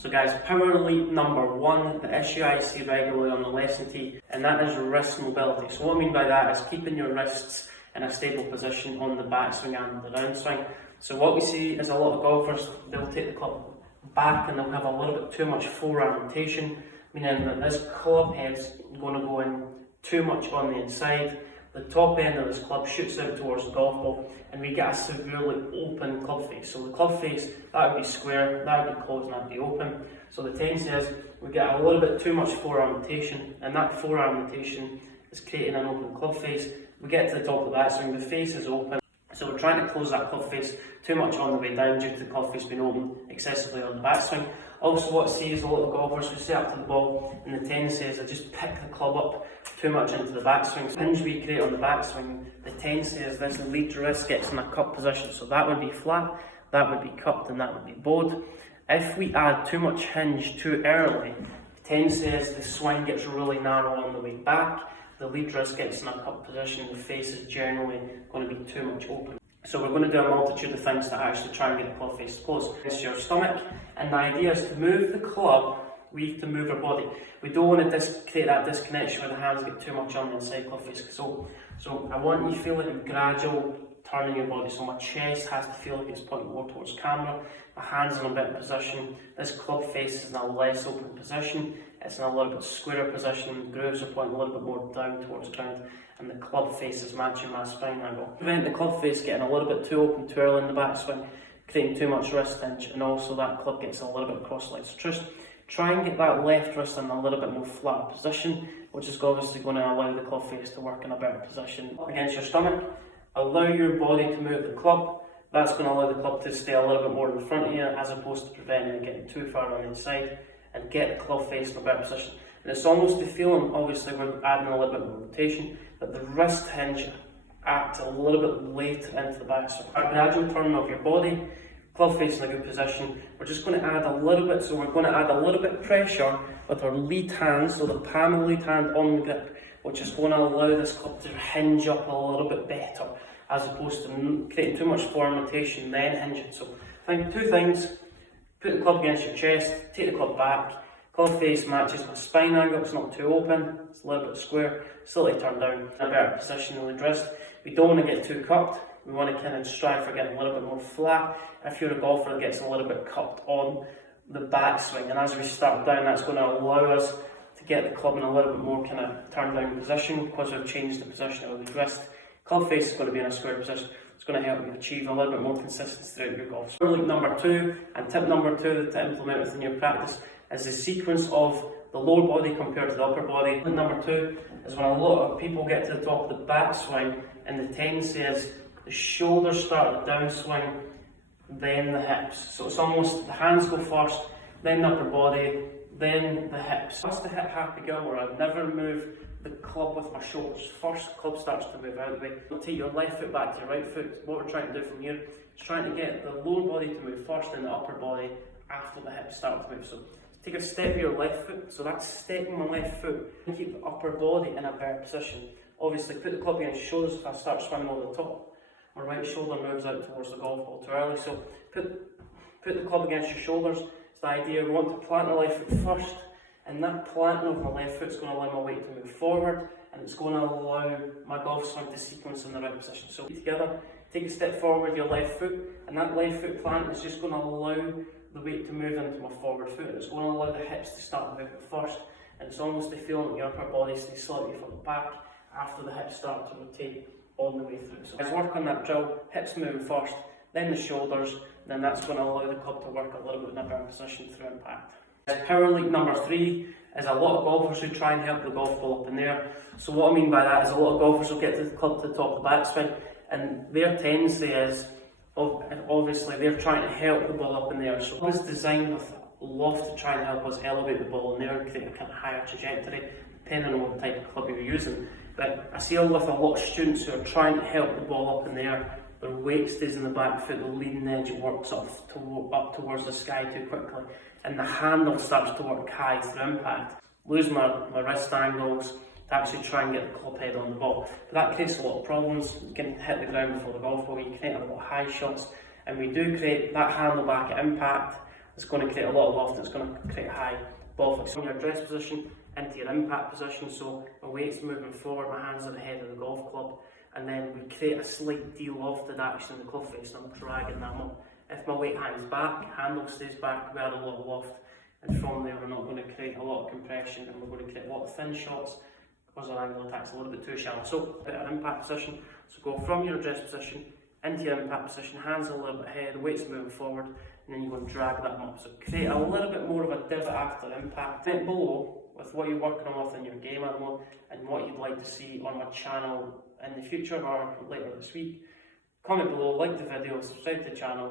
So guys, power leap number 1, the issue I see regularly on the lesson tee, and that is wrist mobility. So what I mean by that is keeping your wrists in a stable position on the backswing and the downswing. So what we see is a lot of golfers, they'll take the club back and they'll have a little bit too much forearm rotation, meaning that this club head's going to go in too much on the inside. The top end of this club shoots out towards the golf ball and we get a severely open club face. So the club face, that would be square, that would be closed and that would be open. So the tendency is we get a little bit too much forearm rotation, and that forearm rotation is creating an open club face. We get to the top of the backswing, the face is open. So we're trying to close that club face too much on the way down due to the club face being open excessively on the backswing. Also what I see is a lot of golfers who set up to the ball and the tendency is they just pick the club up too much into the backswing. So hinge we create on the backswing, the tendency is this lead wrist gets in a cup position. So that would be flat, that would be cupped and that would be bowed. If we add too much hinge too early, the tendency is the swing gets really narrow on the way back. The lead wrist gets in a cup position, the face is generally going to be too much open. So we're going to do a multitude of things to actually try and get the club face closed. It's your stomach, and the idea is to move the club, we have to move our body. We don't want to create that disconnection where the hands get too much on the inside club face. So I want you to feel like a gradual turning your body. So my chest has to feel like it's pointing more towards camera, my hands in a better position, this club face is in a less open position, it's in a little bit squarer position, the grooves are pointing a little bit more down towards the ground, and the club face is matching my spine angle. Prevent the club face getting a little bit too open too early in the backswing, creating too much wrist hinge, and also that club gets a little bit cross-legged. So just try and get that left wrist in a little bit more flat position, which is obviously going to allow the club face to work in a better position against your stomach. Allow your body to move the club. That's going to allow the club to stay a little bit more in front of you as opposed to preventing it getting too far on the inside, and get the club face in a better position. And it's almost the feeling, obviously we're adding a little bit more rotation, that the wrist hinge acts a little bit later into the backswing. A gradual turn of your body, club face in a good position. We're just going to add a little bit, so we're going to add a little bit of pressure with our lead hand, so the palm of the lead hand on the grip, which is going to allow this club to hinge up a little bit better, as opposed to creating too much forearm rotation then hinging. So I think two things: put the club against your chest, take the club back, club face matches my spine angle, it's not too open, it's a little bit square, slightly turned down, in a better position than the wrist. We don't want to get too cupped, we want to kind of strive for getting a little bit more flat. If you're a golfer that gets a little bit cupped on the backswing, and as we start down, that's going to allow us to get the club in a little bit more kind of turned down position because we've changed the position of the wrist. Club face is going to be in a square position. It's going to help you achieve a little bit more consistency throughout your golf. So leap number 2 and tip number 2 to implement within your practice is the sequence of the lower body compared to the upper body. Leap number 2 is when a lot of people get to the top of the backswing and the tendency is the shoulders start the downswing, then the hips. So it's almost the hands go first, then the upper body, then the hips. That's the hip happy Gilmore. I'd never move the club with my shoulders. First, the club starts to move out of the way. You'll take your left foot back to your right foot. What we're trying to do from here is trying to get the lower body to move first and the upper body after the hips start to move. So take a step of your left foot. So that's stepping my left foot. And keep the upper body in a better position. Obviously, put the club against your shoulders if I start swimming over the top. My right shoulder moves out towards the golf ball too early. So put the club against your shoulders. It's the idea we want to plant the left foot first. And that planting of my left foot is going to allow my weight to move forward, and it's going to allow my golf swing to sequence in the right position. So together, take a step forward with your left foot, and that left foot plant is just going to allow the weight to move into my forward foot. It's going to allow the hips to start moving first, and it's almost the feeling that your upper body stays slightly further back after the hips start to rotate all the way through. So as I work on that drill, hips moving first, then the shoulders, then that's going to allow the club to work a little bit in a better position through impact. Power leap number 3 is a lot of golfers who try and help the golf ball up in there. So what I mean by that is a lot of golfers will get to the club to the top of the backswing, and their tendency is, obviously, they're trying to help the ball up in there. So it's designed with loft to try and help us elevate the ball in there and create a kind of higher trajectory, depending on what type of club you're using. But I see with a lot of students who are trying to help the ball up in there, their weight stays in the back foot, the leading edge works up towards the sky too quickly, and the handle starts to work high through impact. Lose my wrist angles to actually try and get the club head on the ball. But that creates a lot of problems. You can hit the ground before the golf ball, you create a lot of high shots, and we do create that handle back at impact, it's going to create a lot of loft, it's going to create high ball flick. So from your address position into your impact position, so my weight's moving forward, my hands are the head of the golf club, and then we create a slight de-lofted action in the club face, and I'm dragging that up. If my weight hangs back, handle stays back, we add a lot of loft, and from there we're not going to create a lot of compression, and we're going to create a lot of thin shots because our angle attack's a little bit too shallow. So at our impact position, so go from your address position into your impact position, hands a little bit ahead, weight's moving forward, and then you're going to drag that up. So create a little bit more of a divot after impact. Comment below with what you're working on with in your game at the moment and what you'd like to see on my channel in the future or later this week. Comment below, like the video, subscribe to the channel.